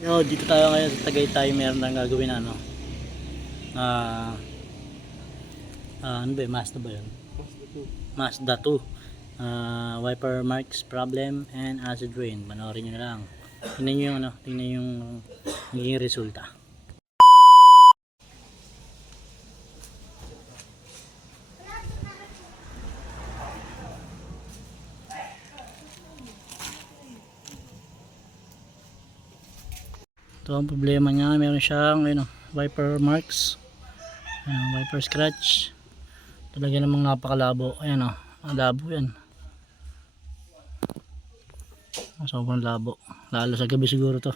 Yo, dito tayo ngayon sa Tagaytay. Meron tayong gagawin na ano. Ah, ano ba 'yun? Mazda ba 'yun? Mazda 2. Wiper marks problem and acid rain. Panoorin niyo na lang. Tingnan niyo yung ano, tingnan yung naging resulta. Ito ang problema niya, meron siyang ano, wiper marks. Wiper scratch. Talaga namang napakalabo. Ayan oh, ang labo 'yan. Sobrang labo. Lalo sa gabi siguro to.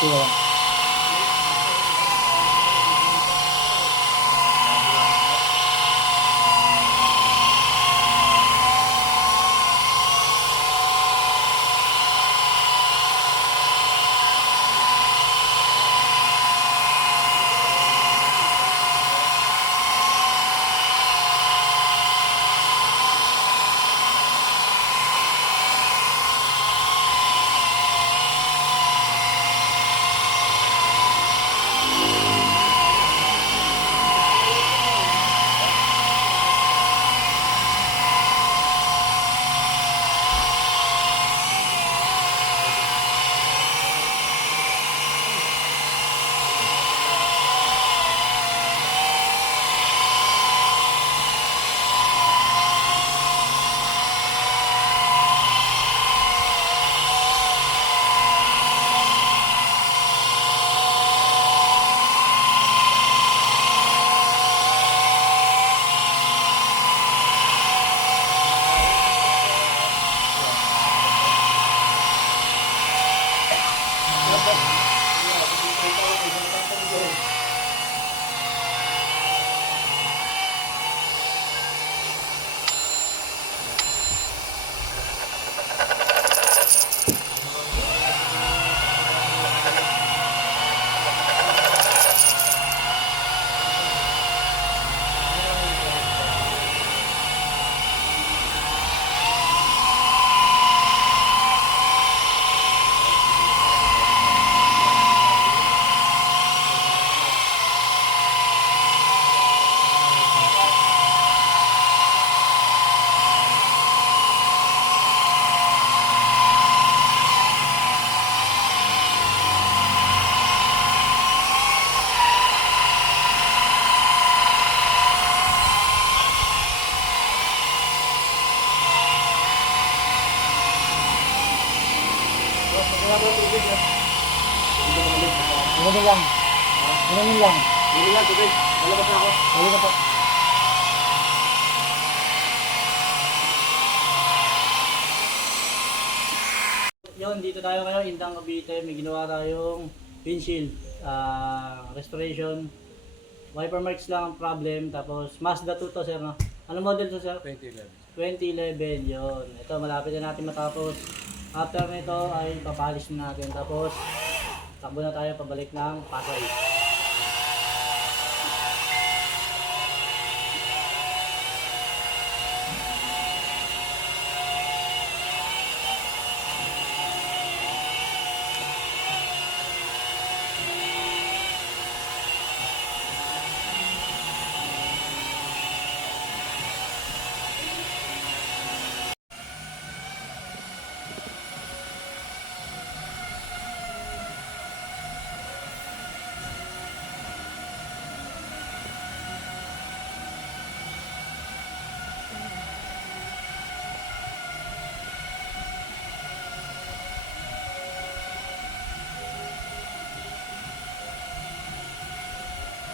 Ito. Inumin lang. Inumin lang. Hindi lang, tubig. Lalabas na ako. Huli na po. Yun, dito tayo ngayon, Indang Cavite. May ginawa tayong windshield. Restoration. Wiper marks lang ang problem. Tapos Mazda 2 to, sir, no? Anong model to, sir? 2011. 2011, yun. Ito, malapit na natin matapos. After nito ay papalis na natin. Tapos, takbo na tayo pabalik ng Pasay.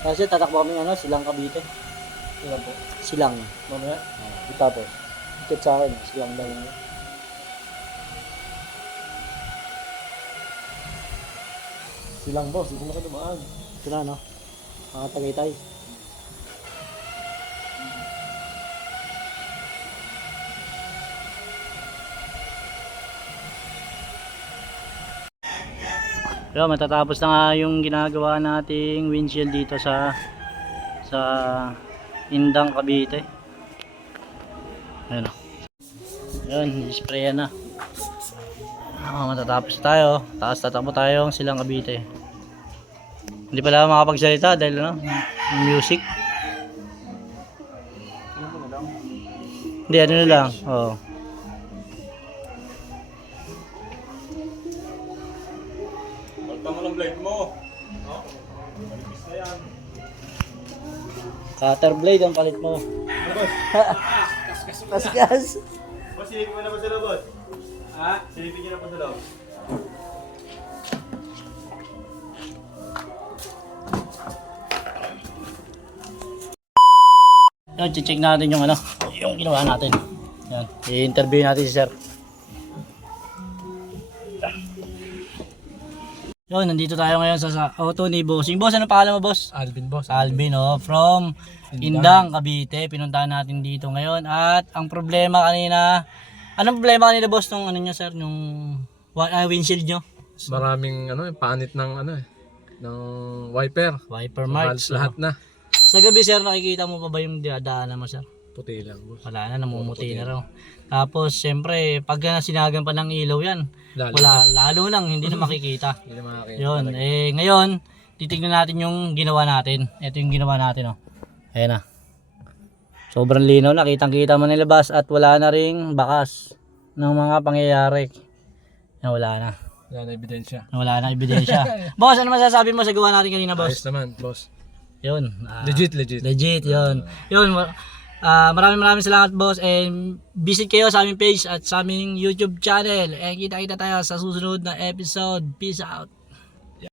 Kasi tatakbo kami Silang Cavite. Ilan po? Silang. Mamaya? Tapos, ikit sa akin, silang lang. Silang boss, hindi na ka dumaan. Ito na, no? Mga Tagaytay. Pero matatapos na nga yung ginagawa nating windshield dito sa Indang Cavite. Ayun. Ayun, sprayan na. Matatapos tayo. Taas tatakbo tayo Silang Cavite. Hindi pala makapagsalita dahil music. Hindi, ano na lang. Oo. Pagta mo ng blade mo. No? Malipis na yan. Cutter blade ang palit mo. Boss? Kaskas. Boss, silipin mo na pa sila, boss? Ha? Silipin nyo na pa sila. Yan, check natin yung yung ginawa natin. Yan, i-interview natin si sir. Yun, nandito tayo ngayon sa auto ni Bossing. Boss, ano pangalan mo, boss? Alvin, boss. Alvin, from Indang, Cavite. Pinuntahan natin dito ngayon. At ang problema kanina, anong problema kanina, boss, nung nyo, sir? Nung windshield nyo? Maraming panit ng ng wiper. Wiper marks. Lahat na. Sa gabi, sir, nakikita mo pa ba yung dinadaanan mo, sir? Puti lang, boss. Wala na, namumuti na raw. Tapos, siyempre, pag sinagan pa ng ilaw yan, lalo nang hindi na makikita. Hindi na makakita. Yun, ngayon, titignan natin yung ginawa natin. Ito yung ginawa natin, Ayan na. Sobrang linaw na, kitang-kita mo nilabas at wala na ring bakas ng mga pangyayari. Wala na. Wala na ebidensya. Wala na ebidensya. Boss, ano masasabi mo sa gawa natin kanina, boss? Ayos naman, boss. Yun. Legit. Legit, yun. Yun, maraming salamat, boss, and visit kayo sa aming page at sa aming YouTube channel, and kita-kita tayo sa susunod na episode. Peace out.